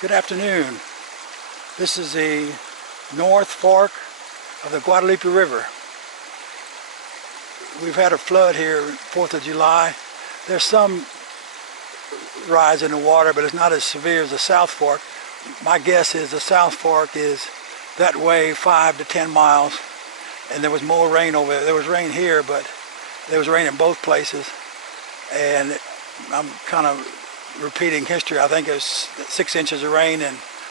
Good afternoon. This is the North Fork of the Guadalupe River. We've had a flood here 4th of July. There's some rise in the water, but it's not as severe as the South Fork. My guess is the South Fork is that way 5 to 10 miles, and there was more rain over there. There was rain here, but there was rain in both places, and I'm kind of repeating history. I think it was 6 inches of rain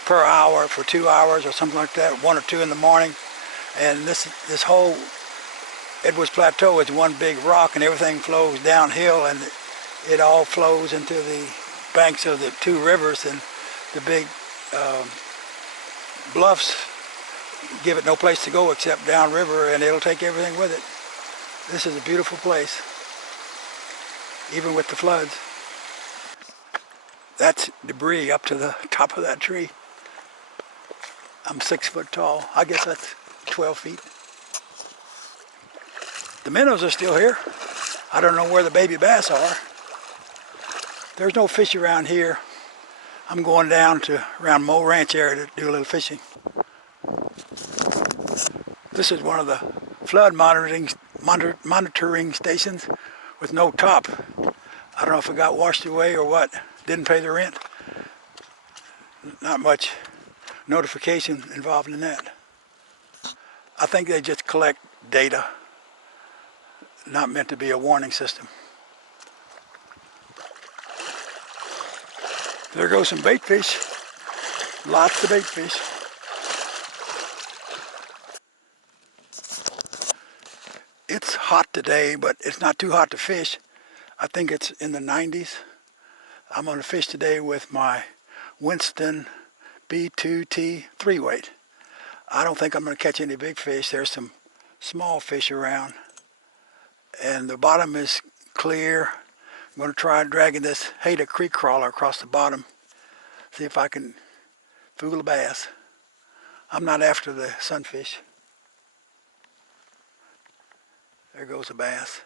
per hour for 2 hours or something like that, 1 or 2 in the morning. And this whole Edwards Plateau is one big rock, and everything flows downhill, and it all flows into the banks of the two rivers, and the big bluffs give it no place to go except downriver, and it'll take everything with it. This is a beautiful place, even with the floods. That's debris up to the top of that tree. I'm 6 foot tall. I guess that's 12 feet. The minnows are still here. I don't know where the baby bass are. There's no fish around here. I'm going down to around Mo Ranch area to do a little fishing. This is one of the flood monitoring stations with no top. I don't know if it got washed away or what. Didn't pay the rent. Not much notification involved in that. I think they just collect data, not meant to be a warning system. There goes some bait fish. Lots of bait fish. It's hot today, but it's not too hot to fish. I think it's in the 90s. I'm going to fish today with my Winston B2T 3-weight. I don't think I'm going to catch any big fish. There's some small fish around, and the bottom is clear. I'm going to try dragging this Haida Creek crawler across the bottom, see if I can fool a bass. I'm not after the sunfish. There goes a bass.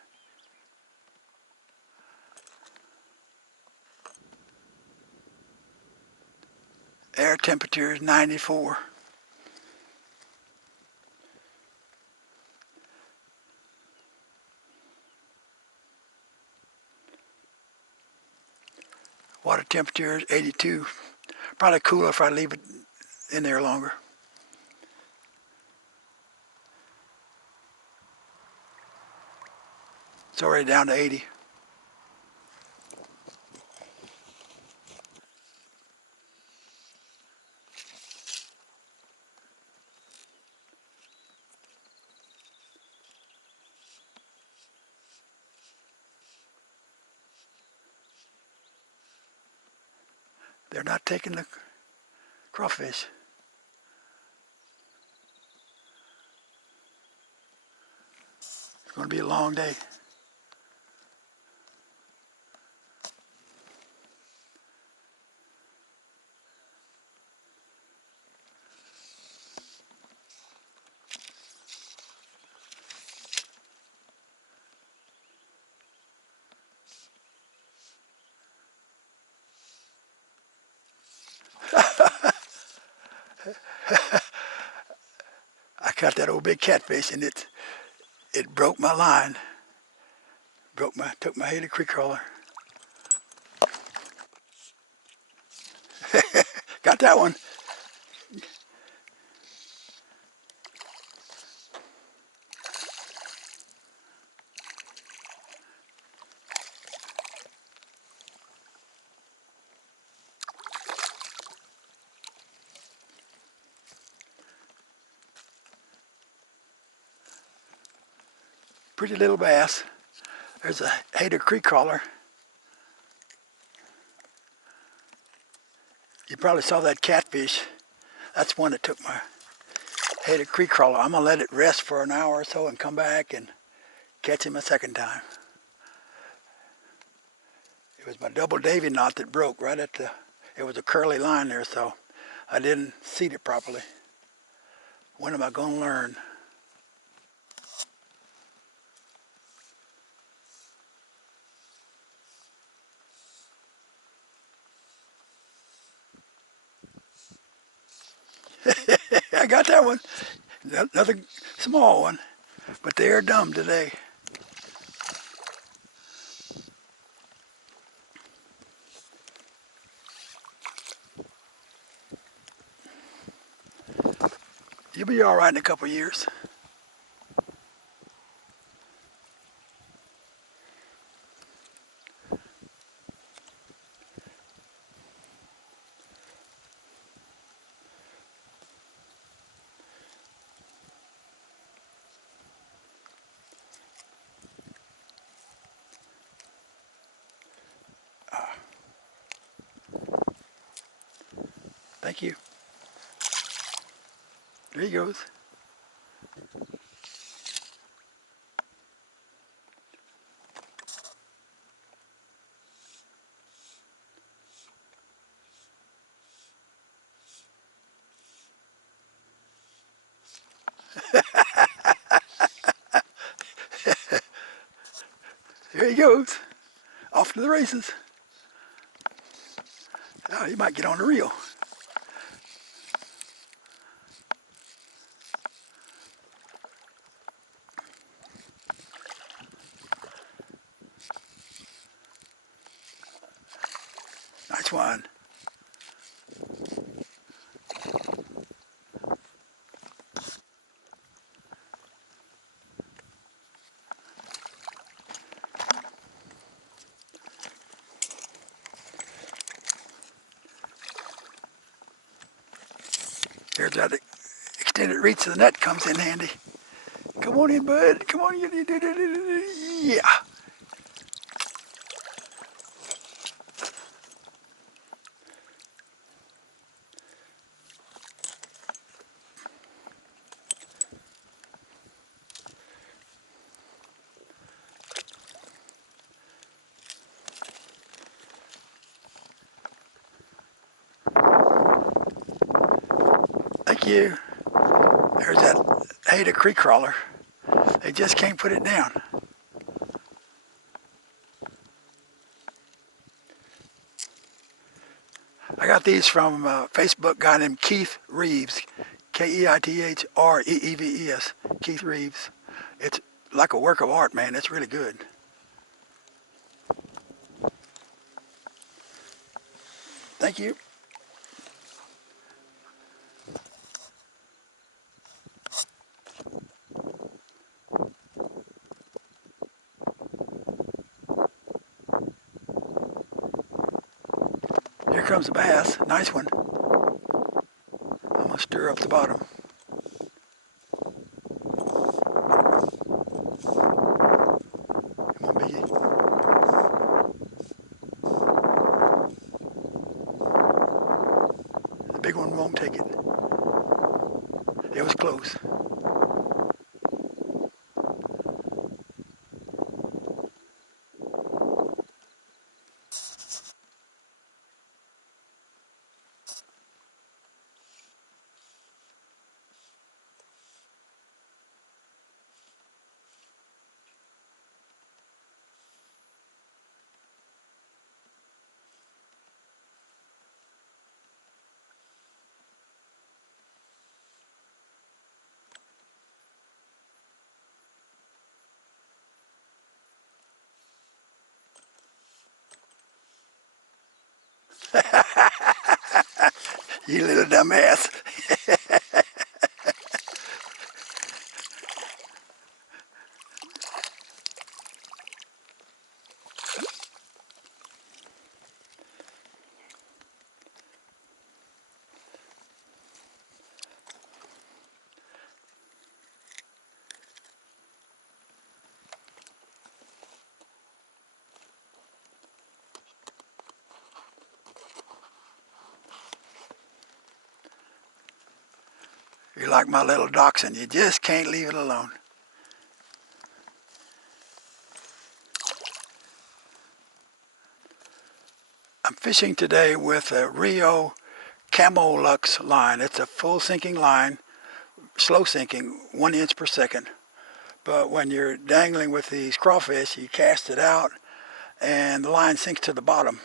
Air temperature is 94. Water temperature is 82. Probably cooler if I leave it in there longer. It's already down to 80. They're not taking the crawfish. It's going to be a long day. I caught that old big catfish, and it broke my line. Took my Haida Creek crawler. Got that one. Pretty little bass. There's a Haida Creek crawler. You probably saw that catfish. That's one that took my Haida Creek crawler. I'm gonna let it rest for an hour or so and come back and catch him a second time. It was my double Davy knot that broke right at it was a curly line there, so I didn't seat it properly. When am I gonna learn? I got that one. Another small one, but they are dumb today. You'll be all right in a couple of years. Thank you. There he goes. There he goes. Off to the races. Oh, he might get on the reel. Nice one. Here's that extended reach of the net comes in handy. Come on in, bud. Come on in. Yeah. Thank you. There's that Ada creek crawler. They just can't put it down. I got these from a Facebook guy named Keith Reeves. Keithreeves. Keith Reeves. It's like a work of art, man. It's really good. Thank you. Here comes the bass. Nice one. I'm going to stir up the bottom. Come on, Biggie. The big one won't take it. It was close. You little dumbass. You're like my little dachshund. You just can't leave it alone. I'm fishing today with a Rio Camo Lux line. It's a full sinking line, slow sinking, 1 inch per second. But when you're dangling with these crawfish, you cast it out and the line sinks to the bottom.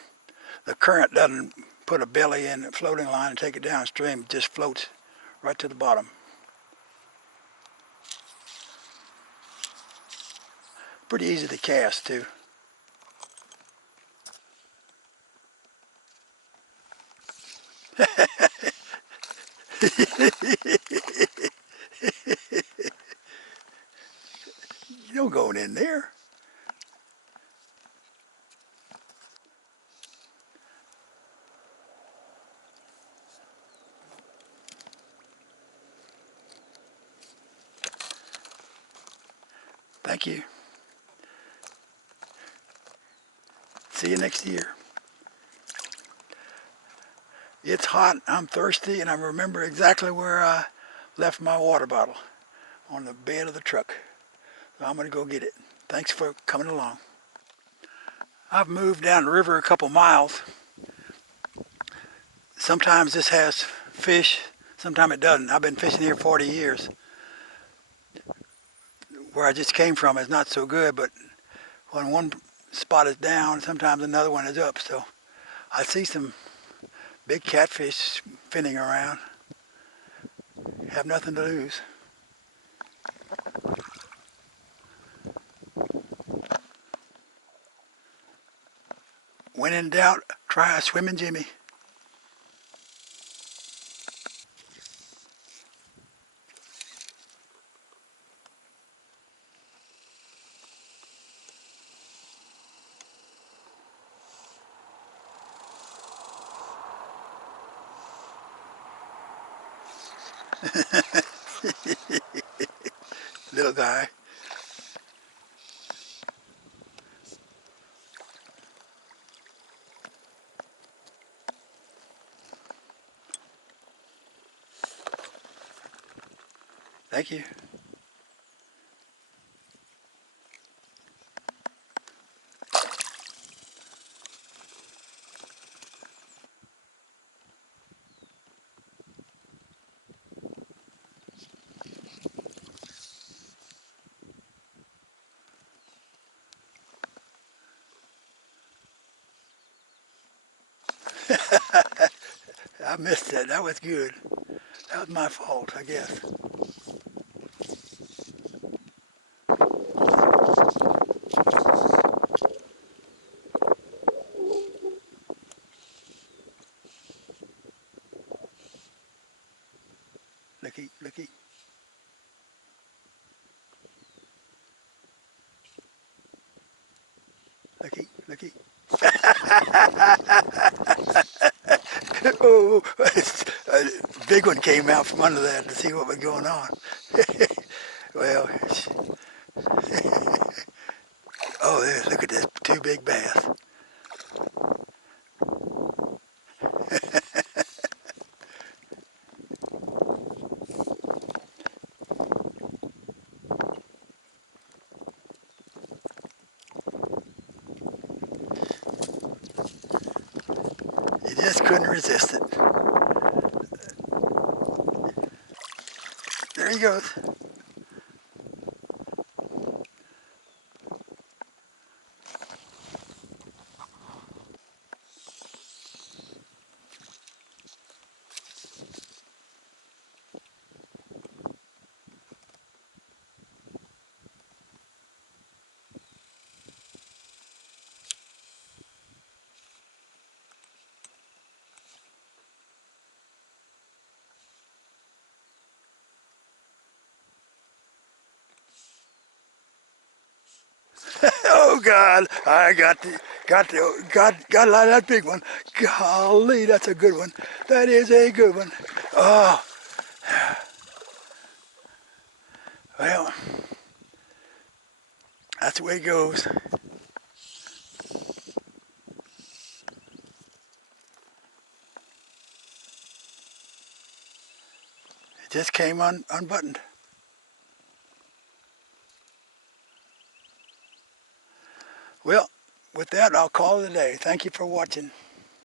The current doesn't put a belly in a floating line and take it downstream. It just floats right to the bottom. Pretty easy to cast too. You don't go in there. Thank you. See you next year. It's hot, I'm thirsty, and I remember exactly where I left my water bottle, on the bed of the truck. So I'm going to go get it. Thanks for coming along. I've moved down the river a couple miles. Sometimes this has fish, sometimes it doesn't. I've been fishing here 40 years. Where I just came from is not so good, but when one spot is down, sometimes another one is up. So I see some big catfish finning around. Have nothing to lose. When in doubt, try a swimming Jimmy. Little guy. Thank you. I missed that. That was good. That was my fault, I guess. Looky, looky, looky, looky. Oh, a big one came out from under that to see what was going on. Well, oh, look at this, two big bass. You just couldn't resist it. There he goes. Oh God, I got a lot of that big one. Golly, that's a good one. That is a good one. Oh, well, that's the way it goes. It just came unbuttoned. Well, with that, I'll call it a day. Thank you for watching.